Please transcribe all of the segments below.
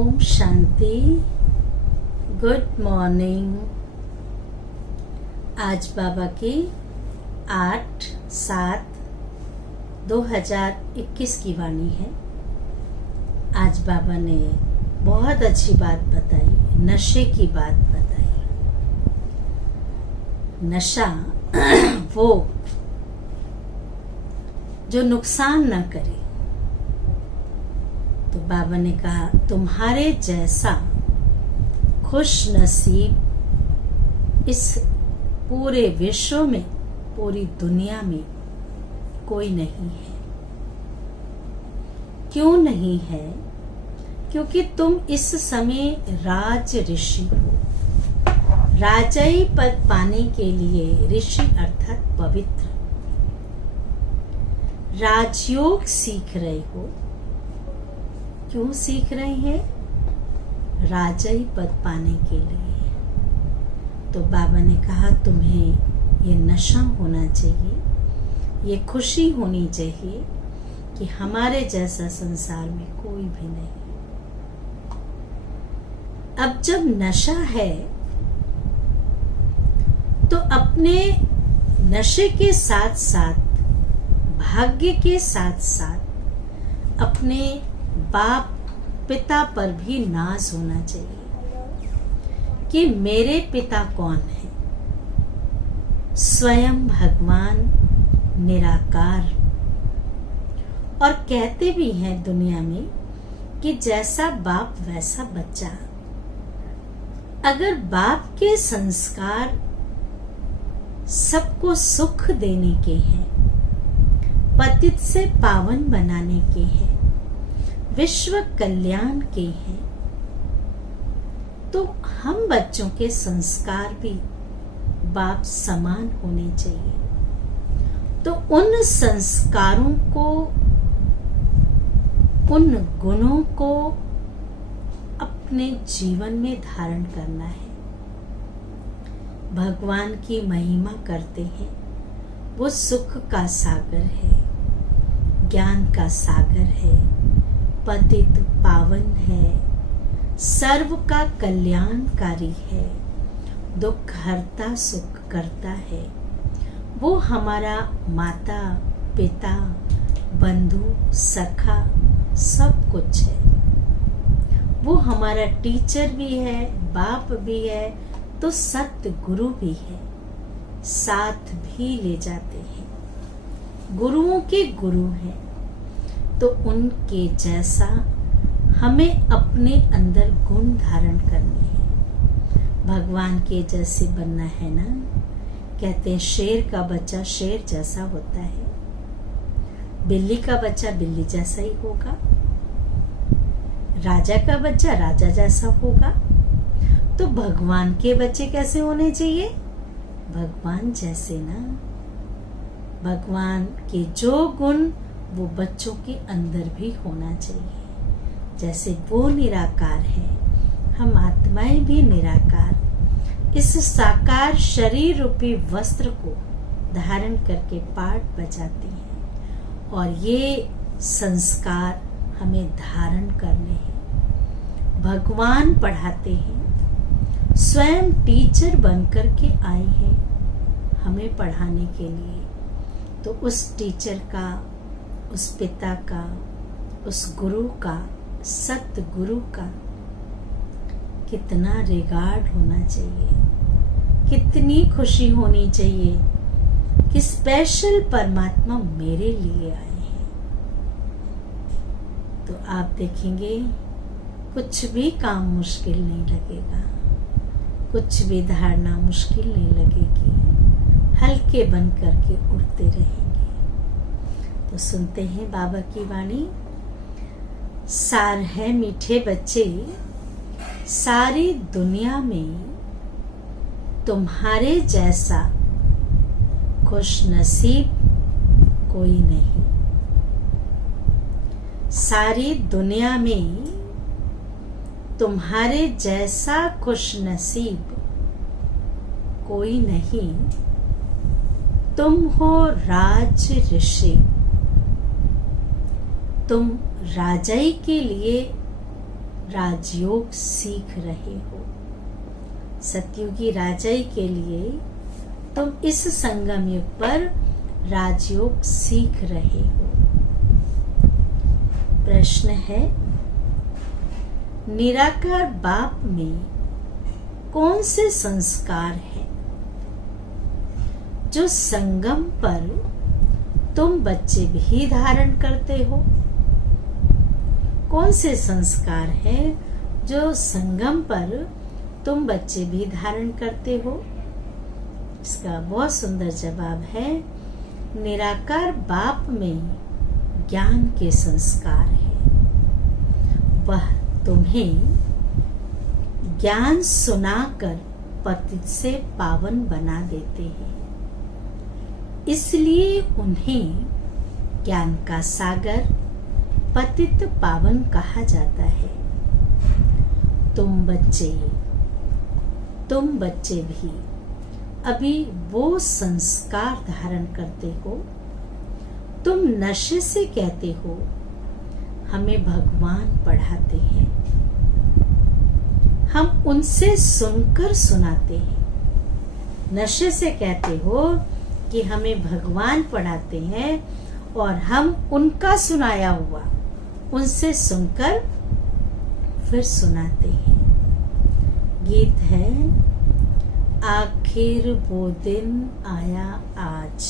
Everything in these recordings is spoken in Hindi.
ओम शांति। Good morning. आज बाबा की 8/7/2021 की वाणी है। आज बाबा ने बहुत अच्छी बात बताई, नशे की बात बताई। नशा वो जो नुकसान न करे। तो बाबा ने कहा तुम्हारे जैसा खुश नसीब इस पूरे विश्व में, पूरी दुनिया में कोई नहीं है। क्यों नहीं है? क्योंकि तुम इस समय राज ऋषि हो। राजाई पद पाने के लिए ऋषि अर्थात पवित्र राजयोग सीख रहे हो। क्यों सीख रहे हैं? राजाई पद पाने के लिए। तो बाबा ने कहा तुम्हें ये नशा होना चाहिए, ये खुशी होनी चाहिए कि हमारे जैसा संसार में कोई भी नहीं। अब जब नशा है तो अपने नशे के साथ साथ, भाग्य के साथ साथ अपने बाप पिता पर भी नाज होना चाहिए कि मेरे पिता कौन है। स्वयं भगवान निराकार। और कहते भी हैं दुनिया में कि जैसा बाप वैसा बच्चा। अगर बाप के संस्कार सबको सुख देने के हैं, पतित से पावन बनाने के हैं, विश्व कल्याण के हैं, तो हम बच्चों के संस्कार भी बाप समान होने चाहिए। तो उन संस्कारों को, उन गुणों को अपने जीवन में धारण करना है। भगवान की महिमा करते हैं। वो सुख का सागर है, ज्ञान का सागर है, पतित पावन है, सर्व का कल्याणकारी है, दुख हरता सुख करता है। वो हमारा माता पिता बंधु सखा सब कुछ है। वो हमारा टीचर भी है, बाप भी है, तो सत्य गुरु भी है, साथ भी ले जाते हैं। गुरुओं के गुरु हैं। तो उनके जैसा हमें अपने अंदर गुण धारण करने हैं। भगवान के जैसे बनना है ना। कहते हैं शेर का बच्चा शेर जैसा होता है, बिल्ली का बच्चा बिल्ली जैसा ही होगा, राजा का बच्चा राजा जैसा होगा। तो भगवान के बच्चे कैसे होने चाहिए? भगवान जैसे ना। भगवान के जो गुण वो बच्चों के अंदर भी होना चाहिए। जैसे वो निराकार है, हम आत्माएं भी निराकार इस साकार शरीर रूपी वस्त्र को धारण करके पाठ बजाती हैं। और ये संस्कार हमें धारण करने हैं। भगवान पढ़ाते हैं, स्वयं टीचर बनकर के आए हैं हमें पढ़ाने के लिए। तो उस टीचर का, उस पिता का, उस गुरु का, सत्य गुरु का कितना रिगार्ड होना चाहिए, कितनी खुशी होनी चाहिए कि स्पेशल परमात्मा मेरे लिए आए हैं। तो आप देखेंगे कुछ भी काम मुश्किल नहीं लगेगा, कुछ भी धारणा मुश्किल नहीं लगेगी, हल्के बन करके उड़ते रहेंगे। तो सुनते हैं बाबा की वाणी। सार है मीठे बच्चे, सारी दुनिया में तुम्हारे जैसा खुश नसीब कोई नहीं। सारी दुनिया में तुम्हारे जैसा खुश नसीब कोई नहीं। तुम हो राज ऋषि। तुम राजाई के लिए राजयोग सीख रहे हो। सतयुगी राजाई के लिए तुम इस संगम युग पर राजयोग सीख रहे हो। प्रश्न है, निराकार बाप में कौन से संस्कार हैं जो संगम पर तुम बच्चे भी धारण करते हो? कौन से संस्कार हैं जो संगम पर तुम बच्चे भी धारण करते हो? इसका बहुत सुंदर जवाब है, निराकार बाप में ज्ञान के संस्कार हैं। वह तुम्हें ज्ञान सुनाकर पतित से पावन बना देते हैं। इसलिए उन्हें ज्ञान का सागर, पतित पावन कहा जाता है। तुम बच्चे भी अभी वो संस्कार धारण करते हो। तुम नशे से कहते हो हमें भगवान पढ़ाते हैं। हम उनसे सुनकर सुनाते हैं। नशे से कहते हो कि हमें भगवान पढ़ाते हैं और हम उनका सुनाया हुआ उनसे सुनकर फिर सुनाते हैं। गीत है, आखिर वो दिन आया आज,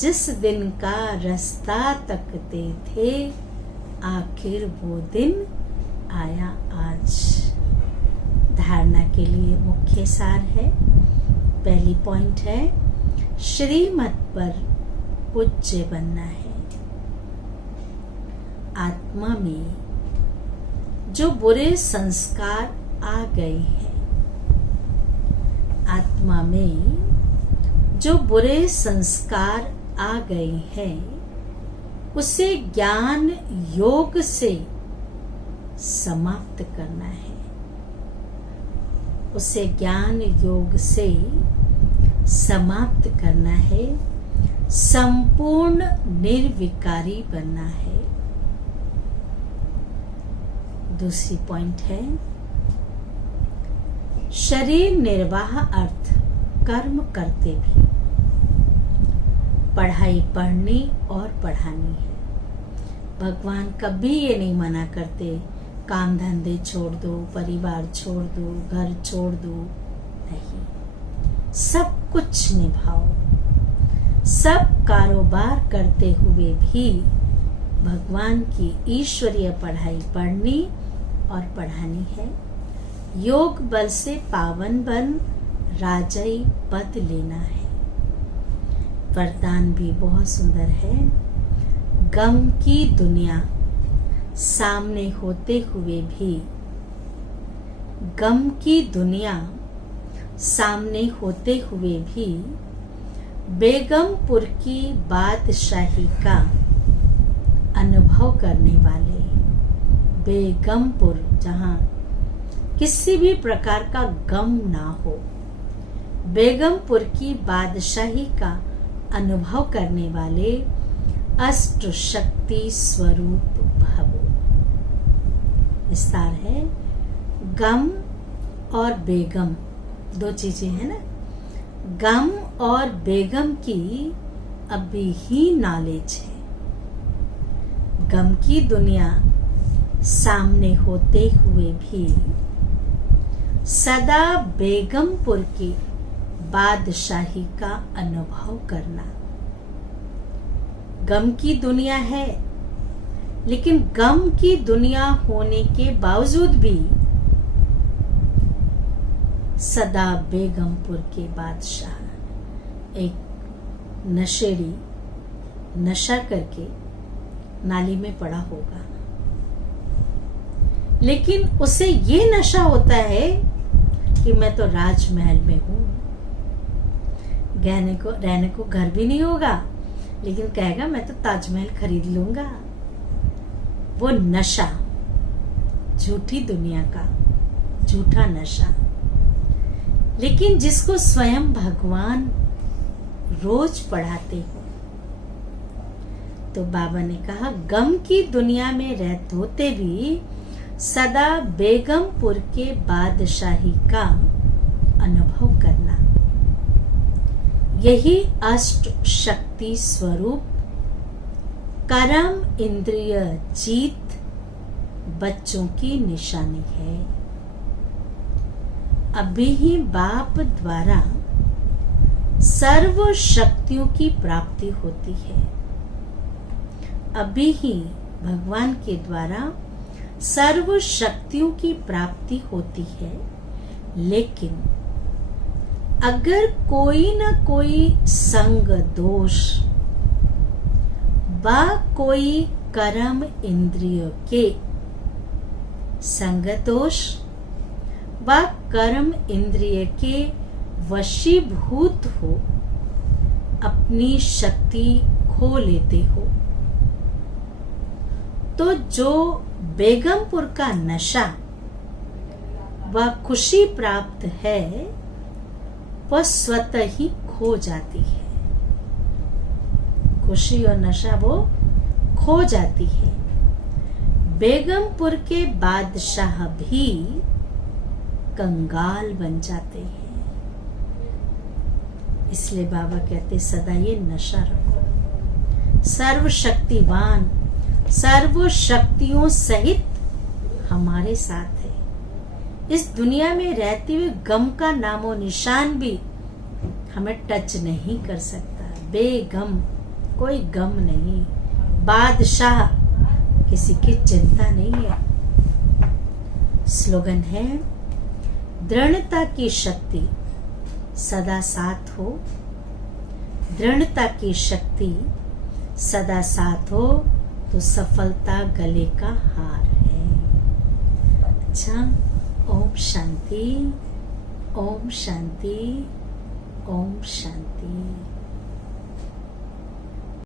जिस दिन का रास्ता तकते थे, आखिर वो दिन आया आज। धारणा के लिए मुख्य सार है। पहली पॉइंट है, श्रीमत पर पूज्य बनना है। आत्मा में जो बुरे संस्कार आ गए हैं, आत्मा में जो बुरे संस्कार आ गए हैं, उसे ज्ञान योग से समाप्त करना है। उसे ज्ञान योग से समाप्त करना है। संपूर्ण निर्विकारी बनना है। दूसरी पॉइंट है, शरीर निर्वाह अर्थ कर्म करते भी पढ़ाई पढ़नी और पढ़ानी है। भगवान कभी ये नहीं मना करते काम धंधे छोड़ दो, परिवार छोड़ दो, घर छोड़ दो। नहीं, सब कुछ निभाओ। सब कारोबार करते हुए भी भगवान की ईश्वरीय पढ़ाई पढ़नी और पढ़ानी है। योग बल से पावन बन राजाई पद लेना है। वरदान भी बहुत सुंदर है। गम की दुनिया सामने होते हुए भी, गम की दुनिया सामने होते हुए भी बेगमपुर की बादशाही का अनुभव करने वाले, बेगमपुर जहां किसी भी प्रकार का गम ना हो, बेगमपुर की बादशाही का अनुभव करने वाले अष्ट शक्ति स्वरूप भवो। विस्तार है, गम और बेगम दो चीजें हैं ना। गम और बेगम की अभी ही नॉलेज है। गम की दुनिया सामने होते हुए भी सदा बेगमपुर की बादशाही का अनुभव करना। गम की दुनिया है, लेकिन गम की दुनिया होने के बावजूद भी सदा बेगमपुर के बादशाह। एक नशेड़ी नशा करके नाली में पड़ा होगा, लेकिन उसे ये नशा होता है कि मैं तो राजमहल में हूं। रहने को घर भी नहीं होगा, लेकिन कहेगा मैं तो ताजमहल खरीद लूंगा। वो नशा, झूठी दुनिया का झूठा नशा। लेकिन जिसको स्वयं भगवान रोज पढ़ाते हो, तो बाबा ने कहा गम की दुनिया में रहते होते भी सदा बेगमपुर के बादशाही का अनुभव करना। यही अष्ट शक्ति स्वरूप कर्म इंद्रिय जीत बच्चों की निशानी है। अभी ही बाप द्वारा सर्व शक्तियों की प्राप्ति होती है। अभी ही भगवान के द्वारा सर्व शक्तियों की प्राप्ति होती है, लेकिन अगर कोई न कोई संग दोष व कोई कर्म इंद्रिय के संग दोष व कर्म इंद्रिय के वशीभूत हो अपनी शक्ति खो लेते हो, तो जो बेगमपुर का नशा व खुशी प्राप्त है वह स्वतः ही खो जाती है। खुशी और नशा वो खो जाती है। बेगमपुर के बादशाह भी कंगाल बन जाते हैं। इसलिए बाबा कहते सदा ये नशा रखो। सर्वशक्तिवान सर्व शक्तियों सहित हमारे साथ है। इस दुनिया में रहते हुए गम का नामो निशान भी हमें टच नहीं कर सकता। बेगम, कोई गम नहीं। बादशाह, किसी की चिंता नहीं है। स्लोगन है, दृढ़ता की शक्ति सदा साथ हो। दृढ़ता की शक्ति सदा साथ हो तो सफलता गले का हार है। अच्छा, ओम शांति, ओम शांति।